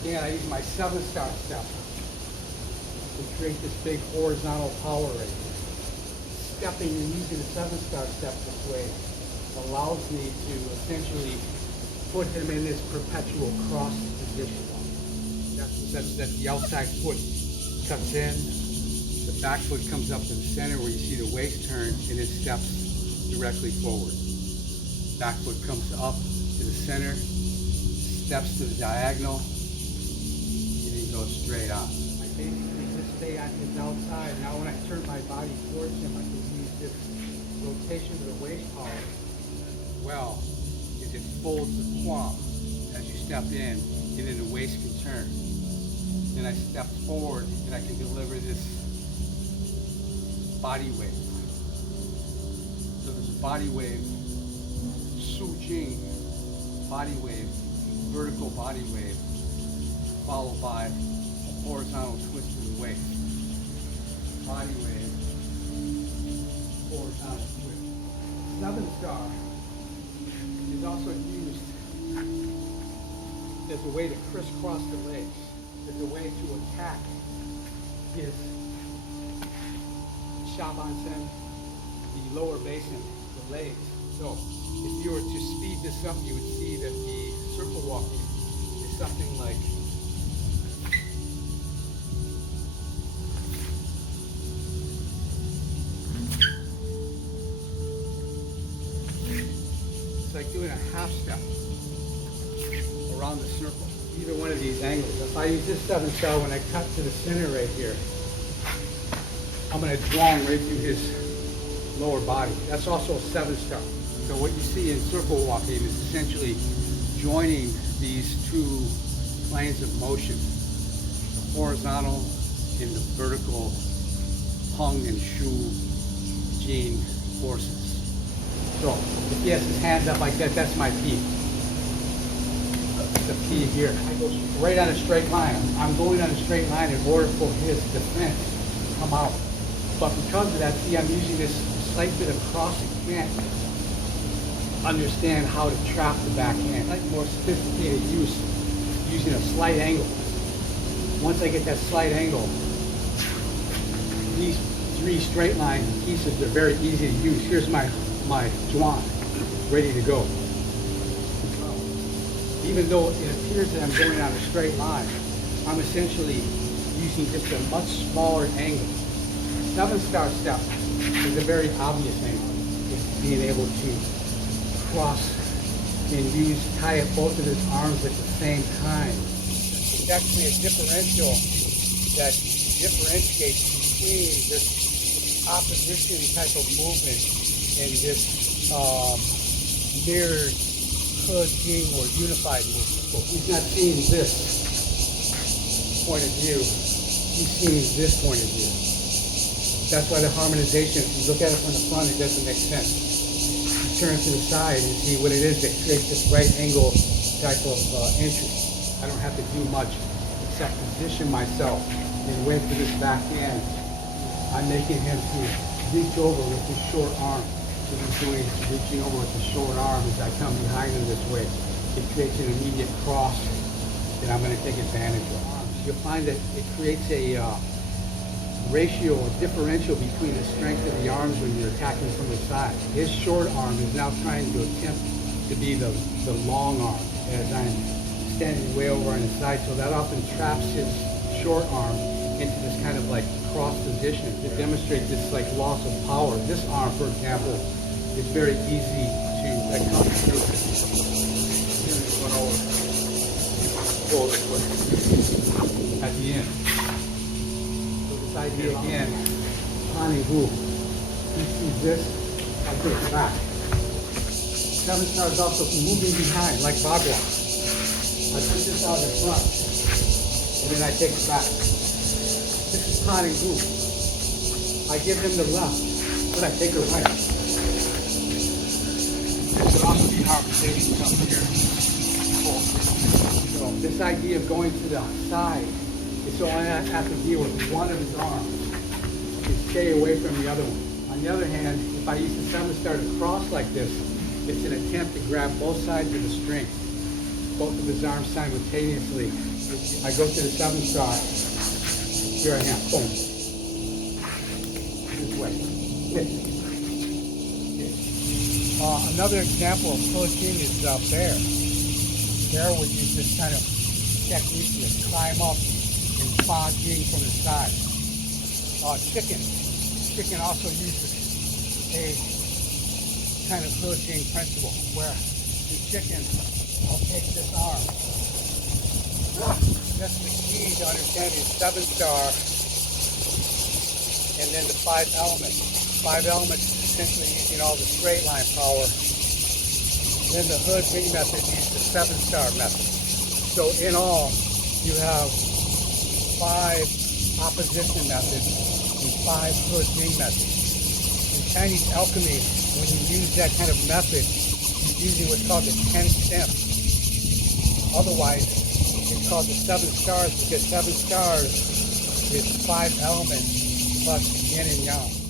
again, I use my 7-star step to create this big horizontal power right here. Stepping and using the 7-star step this way allows me to essentially put him in this perpetual cross position. That's the outside foot cuts in, the back foot comes up to the center where you see the waist turn, and it steps directly forward. Back foot comes up to the center, steps to the diagonal, and then goes straight up. I basically just stay on his outside. Now when I turn my body towards him, I can use this rotation of the waist power. Well, is it folds the quad as you step in, and then the waist can turn. Then I step forward and I can deliver this body wave. So there's a body wave, Xingyiquan body wave, vertical body wave, followed by a horizontal twist of the waist. Body wave, horizontal twist. 7-star is also used as a way to crisscross the legs, as a way to attack his Xingyiquan, the lower basin, the legs. So if you were to speed this up, you would see that the circle walking is something like doing a half step around the circle. Either one of these angles. If I use this 7-star, when I cut to the center right here, I'm going to draw him right through his lower body. That's also a 7-star. So what you see in circle walking is essentially joining these two planes of motion, the horizontal and the vertical Hung and Shu Jing forces. So if he has his hands up like that, that's my P. The P here. I go right on a straight line. I'm going on a straight line in order for his defense to come out. But because of that, see, I'm using this slight bit of crossing. Can't understand how to trap the backhand. Like more sophisticated use, using a slight angle. Once I get that slight angle, these 3 straight line pieces are very easy to use. Here's my Zhuan, ready to go. Even though it appears that I'm going on a straight line, I'm essentially using just a much smaller angle. 7-star step is a very obvious angle. It's being able to cross and tie up both of his arms at the same time. It's actually a differential that differentiates between this opposition type of movement and this mirrored Qixing or unified movement. But he's not seeing this point of view, he's seeing this point of view. That's why the harmonization, if you look at it from the front, it doesn't make sense. You turn to the side and see what it is that creates this right angle type of entry. I don't have to do much except position myself and wait for this back end. I'm making him to reach over with his short arm. So he's doing reaching over with his short arm as I come behind him this way. It creates an immediate cross that I'm going to take advantage of. You'll find that it creates a ratio, a differential between the strength of the arms when you're attacking from the side. His short arm is now trying to attempt to be the long arm as I'm standing way over on the side, so that often traps his short arm into this kind of like cross position to demonstrate this like loss of power. This arm, for example, is very easy to come through. Here's one over. Pull it quick at the end. So this idea again, Connie Wu, he sees this, I put it back. 7-star is also moving behind like Bagua. I put this out in front, and then I take it back. This is Connie Wu. I give him the left, but I take the right. This would also be harmonization up here. So this idea of going to the side, it's all I have to deal with one of his arms and stay away from the other one. On the other hand, if I use the 7-star to cross like this, it's an attempt to grab both sides of the string, both of his arms simultaneously, I go to the 7 star. Here I am. Boom. This way. Hit. Another example of Qixing is bear. Bear would use this kind of technique to climb up and spawn Jing from the side. Chicken. Chicken also uses a kind of Qixing principle where the chicken will take this arm. That's the key to understanding 7 star and then the 5 elements. 5 elements is essentially using all the straight line power. Then the hood wing method uses the 7 star method. So in all, you have 5 opposition methods and 5 hood wing methods. In Chinese alchemy, when you use that kind of method, you're using what's called the 10 stems. Otherwise, it's called the 7 stars because 7 stars is 5 elements plus yin and yang.